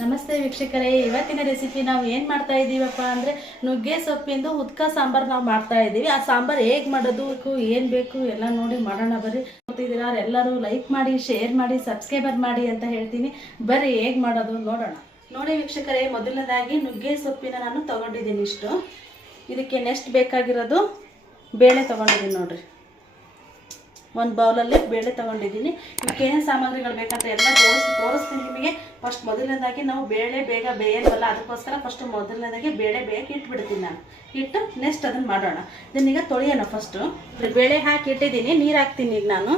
ನಮಸ್ತೆ ವೀಕ್ಷಕರೇ, ಇವತ್ತಿನ ರೆಸಿಪಿ ನಾವು ಏನು ಮಾಡ್ತಾ ಇದ್ದೀವಪ್ಪ ಅಂದರೆ ನುಗ್ಗೆ ಸೊಪ್ಪಿಂದು ಉದ್ಕ ಸಾಂಬಾರು ನಾವು ಮಾಡ್ತಾ ಇದ್ದೀವಿ. ಆ ಸಾಂಬಾರು ಹೇಗೆ ಮಾಡೋದು, ಏನು ಬೇಕು ಎಲ್ಲ ನೋಡಿ ಮಾಡೋಣ. ಬರ್ರಿ. ಗೊತ್ತಿದ್ದೀರಾ ಎಲ್ಲರೂ ಲೈಕ್ ಮಾಡಿ, ಶೇರ್ ಮಾಡಿ, ಸಬ್ಸ್ಕ್ರೈಬರ್ ಮಾಡಿ ಅಂತ ಹೇಳ್ತೀನಿ. ಬರ್ರಿ ಹೇಗೆ ಮಾಡೋದು ನೋಡೋಣ. ನೋಡಿ ವೀಕ್ಷಕರೇ, ಮೊದಲನೇದಾಗಿ ನುಗ್ಗೆ ಸೊಪ್ಪಿನ ನಾನು ತೊಗೊಂಡಿದ್ದೀನಿ ಇಷ್ಟು. ಇದಕ್ಕೆ ನೆಕ್ಸ್ಟ್ ಬೇಕಾಗಿರೋದು ಬೇಳೆ ತೊಗೊಂಡಿದ್ದೀನಿ ನೋಡ್ರಿ. ಒಂದು ಬೌಲಲ್ಲಿ ಬೇಳೆ ತೊಗೊಂಡಿದ್ದೀನಿ. ಇದಕ್ಕೆ ಏನೇನು ಸಾಮಗ್ರಿಗಳು ಬೇಕಂತ ಎಲ್ಲ ತೋರಿಸ್ತೀನಿ ನಿಮಗೆ. ಫಸ್ಟ್ ಮೊದಲನೇದಾಗಿ ನಾವು ಬೇಳೆ ಬೇಗ ಬೇಯಲ್ವಲ್ಲ, ಅದಕ್ಕೋಸ್ಕರ ಫಸ್ಟ್ ಮೊದಲನೇದಾಗಿ ಬೇಳೆ ಬೇಯಕ್ಕೆ ಇಟ್ಬಿಡ್ತೀನಿ ನಾನು. ಇಟ್ಟು ನೆಕ್ಸ್ಟ್ ಅದನ್ನು ಮಾಡೋಣ. ಇದನ್ನೀಗ ತೊಳೆಯೋಣ. ಫಸ್ಟು ಬೇಳೆ ಹಾಕಿ ಇಟ್ಟಿದ್ದೀನಿ, ನೀರು ಹಾಕ್ತೀನಿ ಈಗ ನಾನು.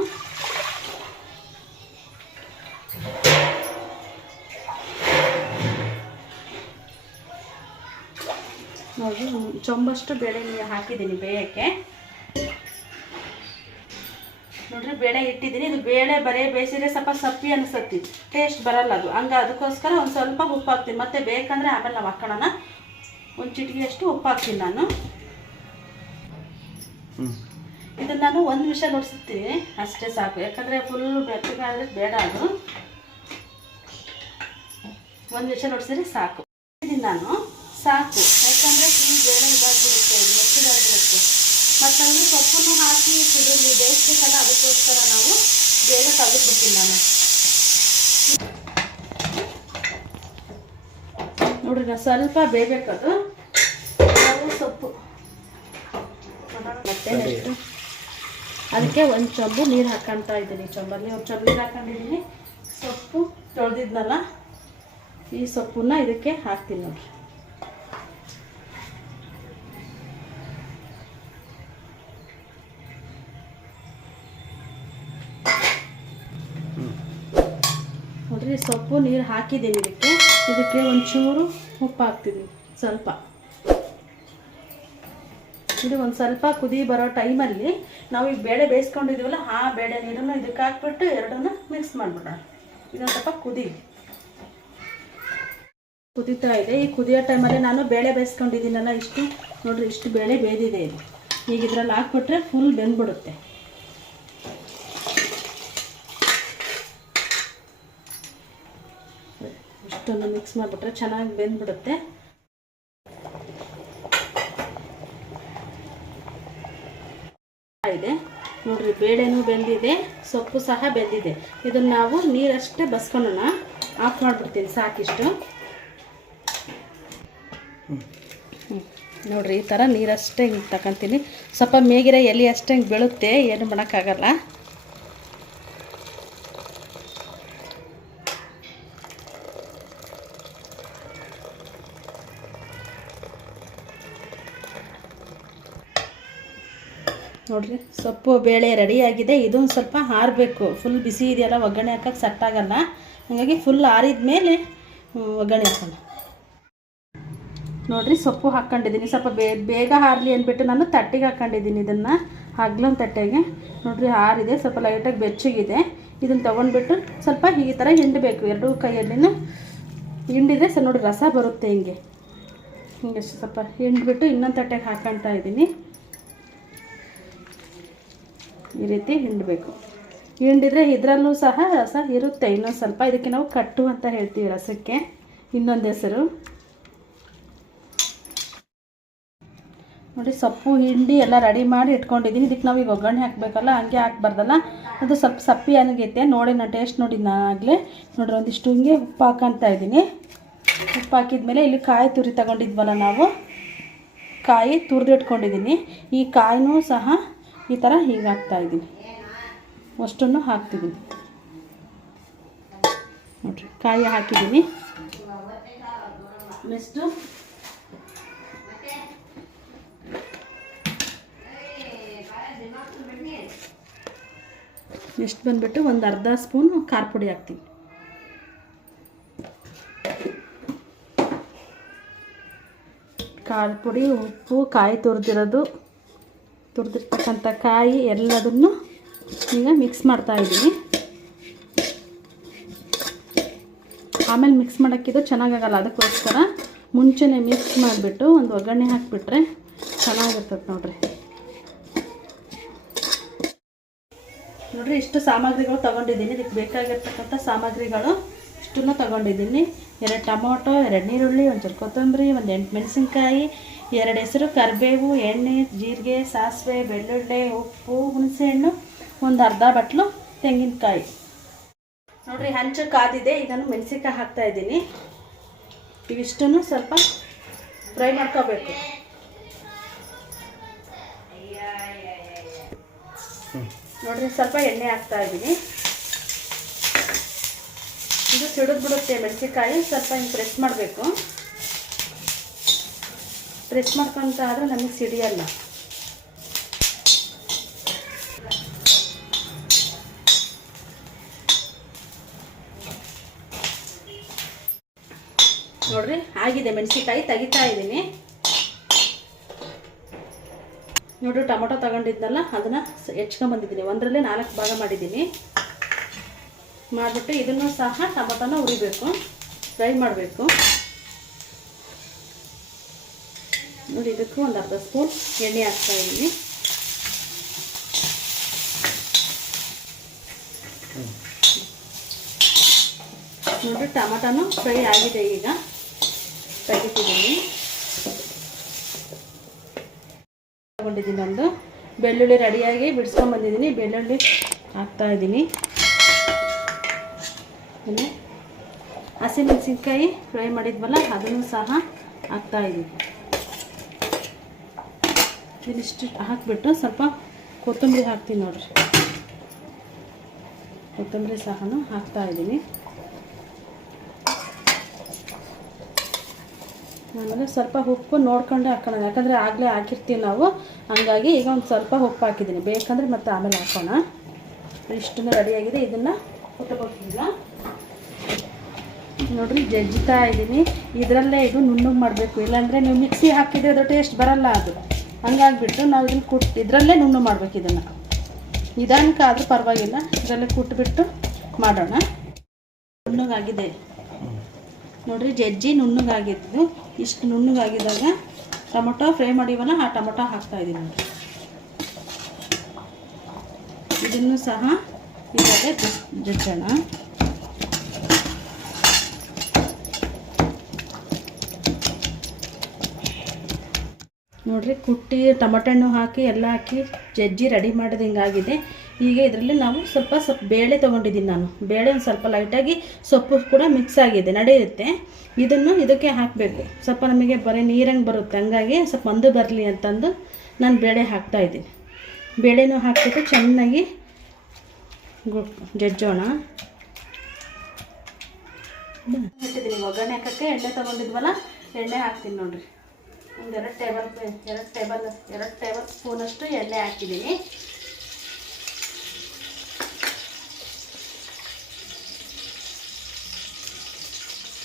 ನೋಡಿ, ಚೊಂಬಷ್ಟು ಬೇಳೆ ನೀರು ಹಾಕಿದ್ದೀನಿ ಬೇಯಕ್ಕೆ. ನೋಡ್ರಿ, ಬೇಳೆ ಇಟ್ಟಿದ್ದೀನಿ. ಇದು ಬೇಳೆ ಬರೀ ಬೇಯಿಸಿದ್ರೆ ಸ್ವಲ್ಪ ಸಪ್ಪಿ ಅನಿಸುತ್ತೆ, ಟೇಸ್ಟ್ ಬರಲ್ಲ ಅದು. ಅದಕ್ಕೋಸ್ಕರ ಒಂದು ಸ್ವಲ್ಪ ಉಪ್ಪು ಹಾಕ್ತೀನಿ. ಮತ್ತೆ ಬೇಕಂದರೆ ಆಮೇಲೆ ನಾವು ಹಾಕೋಣ. ಒಂದು ಚಿಟಿಕೆಯಷ್ಟು ಉಪ್ಪು ಹಾಕ್ತೀನಿ ನಾನು. ಇದನ್ನು ನಾನು ಒಂದು ವಿಷಲ್ ಹೊಡ್ಸಿರ್ತೀನಿ, ಅಷ್ಟೇ ಸಾಕು. ಯಾಕಂದರೆ ಫುಲ್ ಬೆಚ್ಚಗಾದ್ರೆ ಬೇಡ ಅದು. ಒಂದು ವಿಷಲ್ ಹೊಡ್ಸಿದ್ರೆ ಸಾಕು. ಇದನ್ನು ನಾನು ಸಾಕು, ಯಾಕಂದರೆ ಈ ಬೇಳೆ ಇದಾಗ್ಬಿಡುತ್ತೆ, ಮೆಚ್ಚಗಾಗ್ಬಿಡುತ್ತೆ. ಮತ್ತು ಅಲ್ಲಿ ಸೊಪ್ಪನ್ನು ಹಾಕಿ ಕುದಿಲಿ ಬೇಯಿಸ್ಬೇಕಲ್ಲ, ಅದಕ್ಕೋಸ್ಕರ ನಾವು ಬೇಗ ತೆಗೆದುಬಿಡ್ತೀನಿ ನಾನು. ನೋಡ್ರಿ, ನಾನು ಸ್ವಲ್ಪ ಬೇಯಬೇಕದು. ನಾವು ಸೊಪ್ಪು ಮತ್ತೆ ನೆಕ್ಸ್ಟು ಅದಕ್ಕೆ ಒಂದು ಚೊಂಬು ನೀರು ಹಾಕ್ಕೊಳ್ತಾ ಇದ್ದೀನಿ. ಚೊಂಬಲ್ಲಿ ಒಂದು ಚೊಂಬು ನೀರು ಹಾಕೊಂಡಿದ್ದೀನಿ. ಸೊಪ್ಪು ತೊಳೆದಿದ್ನಲ್ಲ, ಈ ಸೊಪ್ಪನ್ನ ಇದಕ್ಕೆ ಹಾಕ್ತೀನಿ ನೋಡ್ರಿ. ನೋಡ್ರಿ, ಸೊಪ್ಪು ನೀರು ಹಾಕಿದ್ದೀನಿ ಇದಕ್ಕೆ ಒಂಚೂರು ಉಪ್ಪು ಹಾಕ್ತೀನಿ ಸ್ವಲ್ಪ. ಇದು ಒಂದು ಸ್ವಲ್ಪ ಕುದಿ ಬರೋ ಟೈಮಲ್ಲಿ ನಾವು ಈ ಬೇಳೆ ಬೇಯಿಸ್ಕೊಂಡಿದ್ದೀವಲ್ಲ, ಆ ಬೇಳೆ ನೀರನ್ನು ಇದಕ್ಕೆ ಹಾಕ್ಬಿಟ್ಟು ಎರಡನ್ನ ಮಿಕ್ಸ್ ಮಾಡಿಬಿಡೋಣ. ಇದೊಂದು ಸ್ವಲ್ಪ ಕುದೀತಾ ಇದೆ. ಈ ಕುದಿಯೋ ಟೈಮಲ್ಲಿ ನಾನು ಬೇಳೆ ಬೇಯಿಸ್ಕೊಂಡಿದ್ದೀನಲ್ಲ, ಇಷ್ಟು ನೋಡ್ರಿ, ಇಷ್ಟು ಬೇಳೆ ಬೇಯ್ದಿದೆ ಇದು. ಈಗ ಇದರಲ್ಲಿ ಹಾಕ್ಬಿಟ್ರೆ ಫುಲ್ ಬೆಂದ್ಬಿಡುತ್ತೆ. ಇಷ್ಟೊಂದು ಮಿಕ್ಸ್ ಮಾಡಿಬಿಟ್ರೆ ಚೆನ್ನಾಗಿ ಬೆಂದ್ಬಿಡುತ್ತೆ. ಇದೆ ನೋಡ್ರಿ, ಬೇಳೆನೂ ಬೆಂದಿದೆ, ಸೊಪ್ಪು ಸಹ ಬೆಂದಿದೆ. ಇದನ್ನು ನಾವು ನೀರಷ್ಟೇ ಬಸ್ಕೊಳ್ಳೋಣ. ಆಫ್ ಮಾಡಿಬಿಡ್ತೀನಿ ಸಾಕಿಷ್ಟು. ನೋಡ್ರಿ, ಈ ಥರ ನೀರಷ್ಟೇ ಹಿಂಗೆ ತಗೊತೀನಿ. ಸ್ವಲ್ಪ ಮೇಗಿರ ಎಲೆ ಅಷ್ಟೇ ಹಿಂಗೆ ಬೀಳುತ್ತೆ, ಏನು ಮಾಡೋಕ್ಕಾಗಲ್ಲ. ನೋಡ್ರಿ, ಸೊಪ್ಪು ಬೇಳೆ ರೆಡಿಯಾಗಿದೆ. ಇದೊಂದು ಸ್ವಲ್ಪ ಆರಬೇಕು. ಫುಲ್ ಬಿಸಿ ಇದೆಯಲ್ಲ, ಒಗ್ಗರಣೆ ಹಾಕೋಕ್ಕೆ ಸೆಟ್ ಆಗಲ್ಲ. ಹಾಗಾಗಿ ಫುಲ್ ಆರಿದ ಮೇಲೆ ಒಗ್ಗರಣೆ ಹಾಕೋಣ. ನೋಡ್ರಿ, ಸೊಪ್ಪು ಹಾಕ್ಕೊಂಡಿದ್ದೀನಿ. ಸ್ವಲ್ಪ ಬೇಗ ಆರಲಿ ಅಂದ್ಬಿಟ್ಟು ನಾನು ತಟ್ಟೆಗೆ ಹಾಕ್ಕೊಂಡಿದ್ದೀನಿ. ಇದನ್ನು ಹಗ್ಲೊಂದು ತಟ್ಟೆಗೆ. ನೋಡ್ರಿ, ಆರಿದೆ, ಸ್ವಲ್ಪ ಲೈಟಾಗಿ ಬೆಚ್ಚಗಿದೆ. ಇದನ್ನು ತೊಗೊಂಡ್ಬಿಟ್ಟು ಸ್ವಲ್ಪ ಈ ಥರ ಹಿಂಡಬೇಕು. ಎರಡೂ ಕೈಯಲ್ಲಿನೂ ಹಿಂಡಿದ್ರೆ ಸರ್ ನೋಡಿ ರಸ ಬರುತ್ತೆ. ಹಿಂಗೆ ಸ್ವಲ್ಪ ಹಿಂಡ್ಬಿಟ್ಟು ಇನ್ನೊಂದು ತಟ್ಟೆಗೆ ಹಾಕ್ಕೊಳ್ತಾ ಇದ್ದೀನಿ. ಈ ರೀತಿ ಹಿಂಡಬೇಕು. ಹಿಂಡಿದ್ರೆ ಇದರಲ್ಲೂ ಸಹ ರಸ ಇರುತ್ತೆ ಇನ್ನೊಂದು ಸ್ವಲ್ಪ. ಇದಕ್ಕೆ ನಾವು ಕಟ್ಟು ಅಂತ ಹೇಳ್ತೀವಿ ರಸಕ್ಕೆ, ಇನ್ನೊಂದು ಹೆಸರು. ನೋಡಿ, ಸೊಪ್ಪು ಹಿಂಡಿ ಎಲ್ಲ ರೆಡಿ ಮಾಡಿ ಇಟ್ಕೊಂಡಿದ್ದೀನಿ. ಇದಕ್ಕೆ ನಾವು ಈಗ ಒಗ್ಗರಣೆ ಹಾಕಬೇಕಲ್ಲ, ಹಂಗೆ ಹಾಕ್ಬಾರ್ದಲ್ಲ. ಅದು ಸ್ವಲ್ಪ ಸಪ್ಪಿ ಅನ್ನಗೈತೆ. ನೋಡಿ, ನಾನು ಟೇಸ್ಟ್ ನೋಡಿದ್ನ ಆಗಲೇ. ನೋಡ್ರಿ, ಒಂದಿಷ್ಟು ಹಿಂಗೆ ಉಪ್ಪು ಹಾಕ್ಕೊಳ್ತಾ ಇದ್ದೀನಿ. ಉಪ್ಪು ಹಾಕಿದ್ಮೇಲೆ ಇಲ್ಲಿ ಕಾಯಿ ತುರಿ ತಗೊಂಡಿದ್ವಲ್ಲ ನಾವು, ಕಾಯಿ ತುರಿದು ಇಟ್ಕೊಂಡಿದ್ದೀನಿ. ಈ ಕಾಯಿನೂ ಸಹ ಈ ಥರ ಹೀಗೆ ಹಾಕ್ತಾಯಿದ್ದೀನಿ. ಅಷ್ಟನ್ನು ಹಾಕ್ತಿದ್ದೀನಿ. ನೋಡಿರಿ, ಕಾಯಿ ಹಾಕಿದ್ದೀನಿ. ನೆಕ್ಸ್ಟು ನೆಕ್ಸ್ಟ್ ಬಂದುಬಿಟ್ಟು ಒಂದು ಅರ್ಧ ಸ್ಪೂನು ಖಾರ ಪುಡಿ ಹಾಕ್ತೀನಿ. ಖಾರ ಪುಡಿ, ಉಪ್ಪು, ಕಾಯಿ ತುರಿದಿರ್ತಕ್ಕಂಥ ಕಾಯಿ ಎಲ್ಲದನ್ನು ಈಗ ಮಿಕ್ಸ್ ಮಾಡ್ತಾಯಿದ್ದೀನಿ. ಆಮೇಲೆ ಮಿಕ್ಸ್ ಮಾಡೋಕ್ಕಿದು ಚೆನ್ನಾಗಾಗಲ್ಲ, ಅದಕ್ಕೋಸ್ಕರ ಮುಂಚೆನೇ ಮಿಕ್ಸ್ ಮಾಡಿಬಿಟ್ಟು ಒಂದು ಒಗ್ಗರಣೆ ಹಾಕಿಬಿಟ್ರೆ ಚೆನ್ನಾಗಿರ್ತದೆ. ನೋಡ್ರಿ, ಇಷ್ಟು ಸಾಮಗ್ರಿಗಳು ತೊಗೊಂಡಿದ್ದೀನಿ. ಇದಕ್ಕೆ ಬೇಕಾಗಿರ್ತಕ್ಕಂಥ ಸಾಮಗ್ರಿಗಳು ಇಷ್ಟನ್ನು ತೊಗೊಂಡಿದ್ದೀನಿ. 2 ಟೊಮೊಟೊ, 2 ಈರುಳ್ಳಿ, ಒಂಚೂರು ಕೊತ್ತಂಬರಿ, ಒಂದು 8 ಮೆಣಸಿನ್ಕಾಯಿ, 2 ಹೆಸರು ಕರಿಬೇವು, ಎಣ್ಣೆ, ಜೀರಿಗೆ, ಸಾಸಿವೆ, ಬೆಳ್ಳುಳ್ಳಿ, ಉಪ್ಪು, ಹುಣಸೆಹಣ್ಣು, ಒಂದು ಅರ್ಧ ಬಟ್ಲು ತೆಂಗಿನಕಾಯಿ. ನೋಡಿರಿ ಹಂಚು ಕಾದಿದೆ. ಈಗ ನಾನು ಮೆಣಸಿನ್ಕಾಯಿ ಹಾಕ್ತಾಯಿದ್ದೀನಿ. ಇವಿಷ್ಟನ್ನು ಸ್ವಲ್ಪ ಫ್ರೈ ಮಾಡ್ಕೋಬೇಕು. ನೋಡಿರಿ ಸ್ವಲ್ಪ ಎಣ್ಣೆ ಹಾಕ್ತಾಯಿದ್ದೀನಿ. ಇದು ಸಿಡಿದು ಬಿಡುತ್ತೆ ಮೆಣಸಿನ್ಕಾಯಿ. ಸ್ವಲ್ಪ ಹಿಂಗೆ ಪ್ರೆಸ್ ಮಾಡಬೇಕು. ಪ್ರೆಸ್ ಮಾಡ್ಕೊಂತ ಆದರೆ ನಮಗೆ ಸಿಡಿಯಲ್ಲ. ನೋಡ್ರಿ ಆಗಿದೆ ಮೆಣಸಿನ್ಕಾಯಿ. ತೆಗಿತಾ ಇದ್ದೀನಿ. ನೋಡ್ರಿ ಟೊಮೊಟೊ ತಗೊಂಡಿದ್ನಲ್ಲ ಅದನ್ನು ಹೆಚ್ಕೊಂಬಂದಿದ್ದೀನಿ. 1ರಲ್ಲಿ 4 ಭಾಗ ಮಾಡಿದ್ದೀನಿ. ಮಾಡಿಬಿಟ್ಟು ಇದನ್ನು ಸಹ ಟೊಮೊಟೊನ ಉರಿಬೇಕು, ಫ್ರೈ ಮಾಡಬೇಕು. ನೋಡಿ ಇದಕ್ಕೂ ಒಂದು ಅರ್ಧ ಸ್ಪೂನ್ ಎಣ್ಣೆ ಹಾಕ್ತಾಯಿದ್ದೀನಿ. ನೋಡಿ ಟೊಮೊಟೊನು ಫ್ರೈ ಆಗಿದೆ. ಈಗ ತೆಗಿತಿದ್ದೀನಿ. ತಗೊಂಡಿದ್ದೀನಿ. ಒಂದು ಬೆಳ್ಳುಳ್ಳಿ ರೆಡಿಯಾಗಿ ಬಿಡಿಸ್ಕೊಂಬಂದಿದ್ದೀನಿ. ಬೆಳ್ಳುಳ್ಳಿ ಹಾಕ್ತಾಯಿದ್ದೀನಿ. ಆಮೇಲೆ ಹಸಿಮೆಣಸಿನ್ಕಾಯಿ ಫ್ರೈ ಮಾಡಿದ್ವಲ್ಲ ಅದನ್ನು ಸಹ ಹಾಕ್ತಾಯಿದ್ದೀನಿ. ಇದಿಷ್ಟು ಹಾಕಿಬಿಟ್ಟು ಸ್ವಲ್ಪ ಕೊತ್ತಂಬರಿ ಹಾಕ್ತೀನಿ. ನೋಡಿರಿ ಕೊತ್ತಂಬರಿ ಸಹ ಹಾಕ್ತಾಯಿದ್ದೀನಿ. ಆಮೇಲೆ ಸ್ವಲ್ಪ ಉಪ್ಪು ನೋಡ್ಕೊಂಡು ಹಾಕೋಣ, ಯಾಕಂದರೆ ಆಗಲೇ ಹಾಕಿರ್ತೀವಿ ನಾವು. ಹಂಗಾಗಿ ಈಗ ಒಂದು ಸ್ವಲ್ಪ ಉಪ್ಪು ಹಾಕಿದ್ದೀನಿ. ಬೇಕಂದರೆ ಮತ್ತೆ ಆಮೇಲೆ ಹಾಕೋಣ. ಇಷ್ಟನ್ನು ರೆಡಿಯಾಗಿದೆ. ಇದನ್ನು ಕೊಟ್ಟಬೇಕಿಲ್ಲ. ನೋಡಿರಿ ಜಜ್ಜಿತಾ ಇದ್ದೀನಿ. ಇದರಲ್ಲೇ ಇದು ನುಣ್ಣಗೆ ಮಾಡಬೇಕು. ಇಲ್ಲಾಂದರೆ ನೀವು ಮಿಕ್ಸಿ ಹಾಕಿದರೆ ಅದು ಟೇಸ್ಟ್ ಬರಲ್ಲ. ಅದು ಹಂಗಾಗಿಬಿಟ್ಟು ನಾವು ಇದನ್ನು ಇದರಲ್ಲೇ ನುಣ್ಣು ಮಾಡಬೇಕು. ಇದನ್ನು ನಿಧಾನಕ್ಕಾದರೂ ಪರವಾಗಿಲ್ಲ, ಇದರಲ್ಲೇ ಕುಟ್ಬಿಟ್ಟು ಮಾಡೋಣ. ನುಣ್ಣಗಾಗಿದೆ ನೋಡಿರಿ, ಜಜ್ಜಿ ನುಣ್ಣಗಾಗಿದ್ದು. ಇಷ್ಟು ನುಣ್ಣಗಾಗಿದ್ದಾಗ ಟೊಮೊಟೊ ಫ್ರೈ ಮಾಡಿವಲ್ಲ ಆ ಟೊಮೊಟೊ ಹಾಕ್ತಾಯಿದ್ದೀನಿ. ನೋಡಿ ಇದನ್ನು ಸಹ ಇದರಲ್ಲೇ ಜಜ್ಜೋಣ. ನೋಡಿರಿ ಕುಟ್ಟಿ ಟೊಮೊಟೊ ಹಣ್ಣು ಹಾಕಿ ಎಲ್ಲ ಹಾಕಿ ಜಜ್ಜಿ ರೆಡಿ ಮಾಡೋದು ಹಿಂಗಾಗಿದೆ. ಈಗ ಇದರಲ್ಲಿ ನಾವು ಸ್ವಲ್ಪ ಬೇಳೆ ತೊಗೊಂಡಿದ್ದೀನಿ. ನಾನು ಬೇಳೆ ಒಂದು ಸ್ವಲ್ಪ ಲೈಟಾಗಿ ಸೊಪ್ಪು ಕೂಡ ಮಿಕ್ಸ್ ಆಗಿದೆ, ನಡೆಯುತ್ತೆ. ಇದನ್ನು ಇದಕ್ಕೆ ಹಾಕಬೇಕು. ಸ್ವಲ್ಪ ನಮಗೆ ಬರೀ ನೀರಂಗೆ ಬರುತ್ತೆ, ಹಂಗಾಗಿ ಸ್ವಲ್ಪ ಮಂದು ಬರಲಿ ಅಂತಂದು ನಾನು ಬೇಳೆ ಹಾಕ್ತಾಯಿದ್ದೀನಿ. ಬೇಳೆನೂ ಹಾಕ್ಬಿಟ್ಟು ಚೆನ್ನಾಗಿ ಜಜ್ಜೋಣ. ಇಟ್ಟಿದ್ದೀನಿ ಒಗ್ಗರಣೆ ಹಾಕೋಕ್ಕೆ. ಎಣ್ಣೆ ತೊಗೊಂಡಿದ್ವಲ್ಲ ಎಣ್ಣೆ ಹಾಕ್ತೀನಿ. ನೋಡಿರಿ ಒಂದು 2 ಟೇಬಲ್ ಸ್ಪೂನಷ್ಟು ಎಣ್ಣೆ ಹಾಕಿದ್ದೀನಿ.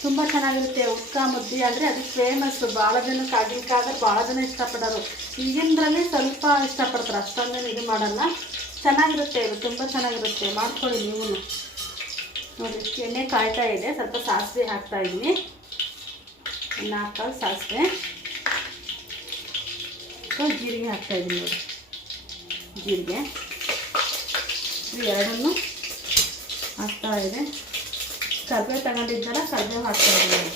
ತುಂಬ ಚೆನ್ನಾಗಿರುತ್ತೆ ಉಕ್ಕ ಮುದ್ದೆ ಅಂದರೆ. ಅದು ಫೇಮಸ್ಸು. ಭಾಳ ಜನಕ್ಕೆ ಆಗಿನಕಾದ್ರೆ ಭಾಳ ಜನ ಇಷ್ಟಪಡೋರು. ಈಗಿನದ್ರಲ್ಲಿ ಸ್ವಲ್ಪ ಇಷ್ಟಪಡ್ತಾರೆ, ಅಷ್ಟೊಂದು ಇದು ಮಾಡಲ್ಲ. ಚೆನ್ನಾಗಿರುತ್ತೆ ಇದು, ತುಂಬ ಚೆನ್ನಾಗಿರುತ್ತೆ. ಮಾಡ್ಕೊಳ್ಳಿ ನೀವು. ನೋಡಿ ಎಣ್ಣೆ ಕಾಯ್ತಾ ಇದೆ. ಸ್ವಲ್ಪ ಸಾಸಿವೆ ಹಾಕ್ತಾಯಿದ್ದೀನಿ. ಎಣ್ಣೆ ಹಾಕೋದು ಸಾಸಿವೆ, ಜೀರಿಗೆ ಹಾಕ್ತಾಯಿದ್ದೀನಿ. ನೋಡಿ ಜೀರಿಗೆ ಎರಡನ್ನೂ ಹಾಕ್ತಾಯಿದೆ. ಕರಿಬೇವು ತಗೊಂಡಿದ್ದಲ್ಲ, ಕರಿಬೇವು ಹಾಕ್ತಾಯಿದ್ದೀನಿ.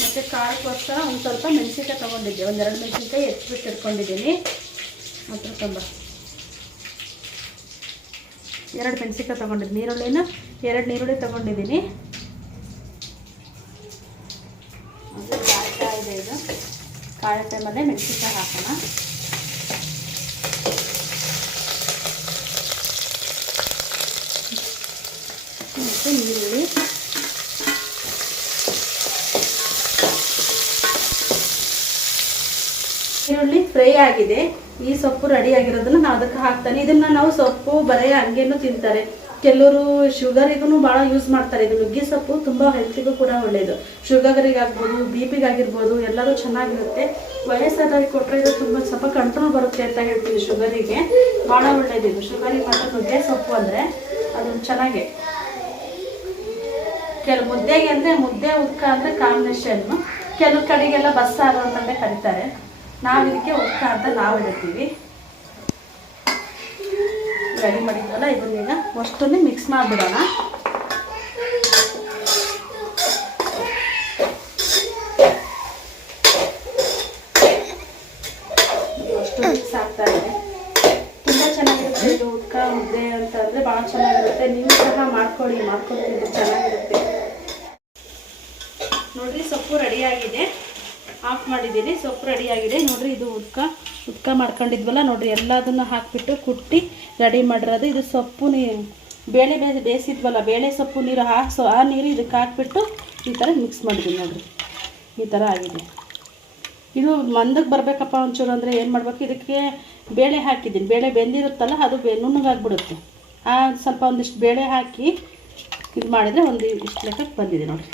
ಮತ್ತು ಖಾರಕ್ಕೋಸ್ಕರ ಒಂದು ಸ್ವಲ್ಪ ಮೆಣಸಿನ್ಕಾಯಿ ತೊಗೊಂಡಿದ್ದೆ. 1-2 ಮೆಣಸಿನ್ಕಾಯಿ ಎತ್ಬಿಟ್ಟು ಇಟ್ಕೊಂಡಿದ್ದೀನಿ. ಮಾತ್ರ 2 ಮೆಣಸಿನ್ಕಾಯಿ ತೊಗೊಂಡಿದ್ದೀನಿ. ಈರುಳ್ಳಿನ 2 ಈರುಳ್ಳಿ ತೊಗೊಂಡಿದ್ದೀನಿ. ಅದು ಕಾಯ್ತಾ ಇದೆ. ಇದು ಕಾಯೋ ಟೈಮಲ್ಲೇ ಮೆಣಸಿನ್ಕಾಯಿ ಹಾಕೋಣ. ಮತ್ತು ಈರುಳ್ಳಿ, ಈರುಳ್ಳಿ ಫ್ರೈ ಆಗಿದೆ. ಈ ಸೊಪ್ಪು ರೆಡಿ ಆಗಿರೋದನ್ನ ನಾವು ಅದಕ್ಕೆ ಹಾಕ್ತಾನೆ. ಇದನ್ನು ನಾವು ಸೊಪ್ಪು ಬರೀ ಹಂಗೇನು ತಿಂತಾರೆ. ಕೆಲವರು ಶುಗರಿಗೂ ಭಾಳ ಯೂಸ್ ಮಾಡ್ತಾರೆ. ಇದು ನುಗ್ಗೆ ಸೊಪ್ಪು ತುಂಬ ಹೆಲ್ತಿಗೂ ಕೂಡ ಒಳ್ಳೆಯದು. ಶುಗರಿಗಾಗ್ಬೋದು, BP-ಗಾಗಿರ್ಬೋದು, ಎಲ್ಲರೂ ಚೆನ್ನಾಗಿರುತ್ತೆ. ವಯಸ್ಸಾದವ್ರಿಗೆ ಕೊಟ್ಟರೆ ಇದು ತುಂಬ ಸ್ವಲ್ಪ ಕಂಟ್ರೋಲ್ ಬರುತ್ತೆ ಅಂತ ಹೇಳ್ತೀವಿ. ಶುಗರಿಗೆ ಭಾಳ ಒಳ್ಳೆಯದು ಇದು. ಶುಗರಿಗೆ ಮಾತ್ರ ನುಗ್ಗೆ ಸೊಪ್ಪು ಅಂದರೆ ಅದು ಚೆನ್ನಾಗೆ. ಕೆಲವು ಮುದ್ದೆಗೆ ಅಂದರೆ ಮುದ್ದೆ ಉದ್ಕ ಅಂದರೆ ಕಾಂಬಿನೇಷನ್ನು. ಕೆಲವು ಕಡೆಗೆಲ್ಲ ಬಸ್ಸಾರು ಅಂತಂದೇ ಕರೀತಾರೆ. ನಾವು ಇದಕ್ಕೆ ಉದ್ಕ ಅಂತ ನಾವು ಹೇಳ್ತೀವಿ. ರೆಡಿ ಮಾಡಿದ್ವಲ್ಲ ಇದನ್ನೀಗ ಅಷ್ಟನ್ನು ಮಿಕ್ಸ್ ಮಾಡಿಬಿಡೋಣ. ಅಷ್ಟು ಮಿಕ್ಸ್ ಆಗ್ತಾ ಇದೆ. ತುಂಬ ಚೆನ್ನಾಗಿರುತ್ತೆ ಇದು ಉದ್ಕ ಮುದ್ದೆ ಅಂತಂದರೆ ಭಾಳ ಚೆನ್ನಾಗಿರುತ್ತೆ. ನೀವು ಸಹ ಮಾಡ್ಕೊಳ್ತಿದ್ರೆ ಚೆನ್ನಾಗಿರುತ್ತೆ. ನೋಡಿರಿ ಸೊಪ್ಪು ರೆಡಿಯಾಗಿದೆ, ಆಫ್ ಮಾಡಿದ್ದೀನಿ. ಸೊಪ್ಪು ರೆಡಿಯಾಗಿದೆ ನೋಡಿರಿ. ಇದು ಉದ್ಕ ಮಾಡ್ಕೊಂಡಿದ್ವಲ್ಲ ನೋಡಿರಿ, ಎಲ್ಲದನ್ನು ಹಾಕಿಬಿಟ್ಟು ಕುಟ್ಟಿ ರೆಡಿ ಮಾಡಿರೋದು. ಇದು ಸೊಪ್ಪು ಬೇಳೆ ಬೇಯಿಸಿದ್ವಲ್ಲ, ಬೇಳೆ ಸೊಪ್ಪು ನೀರು ಆ ನೀರು ಇದಕ್ಕೆ ಹಾಕ್ಬಿಟ್ಟು ಈ ಥರ ಮಿಕ್ಸ್ ಮಾಡಿದ್ದೀನಿ ನೋಡಿರಿ. ಈ ಥರ ಆಗಿದೆ. ಇದು ಮಂದಕ್ಕೆ ಬರಬೇಕಪ್ಪ ಒಂಚೂರು ಅಂದರೆ ಏನು ಮಾಡಬೇಕು, ಇದಕ್ಕೆ ಬೇಳೆ ಹಾಕಿದ್ದೀನಿ. ಬೇಳೆ ಬೆಂದಿರುತ್ತಲ್ಲ ಅದು ನುಣ್ಣಗಾಗ್ಬಿಡುತ್ತೆ. ಸ್ವಲ್ಪ ಒಂದಿಷ್ಟು ಬೇಳೆ ಹಾಕಿ ಇದು ಮಾಡಿದರೆ ಒಂದು ಇಷ್ಟು ಲೆಕ್ಕಕ್ಕೆ ಬಂದಿದೆ ನೋಡಿರಿ.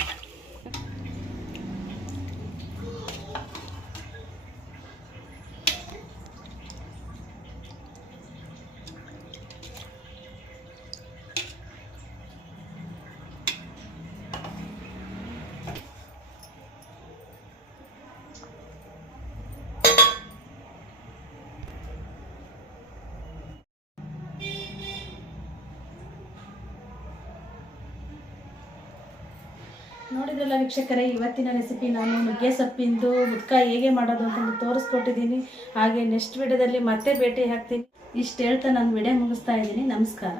ನೋಡಿದ್ರಲ್ಲ ವೀಕ್ಷಕರೇ, ಇವತ್ತಿನ ರೆಸಿಪಿ ನಾನು ನುಗ್ಗೆ ಸೊಪ್ಪಿಂದು ಉದ್ಕ ಹೇಗೆ ಮಾಡೋದು ಅಂತ ತೋರಿಸ್ಕೊಟ್ಟಿದ್ದೀನಿ. ಹಾಗೆ ನೆಕ್ಸ್ಟ್ ವಿಡಿಯೋದಲ್ಲಿ ಮತ್ತೆ ಭೇಟಿ ಆಗ್ತೀನಿ. ಇಷ್ಟು ಹೇಳ್ತಾ ನಾನು ವಿಡಿಯೋ ಮುಗಿಸ್ತಾ ಇದ್ದೀನಿ. ನಮಸ್ಕಾರ.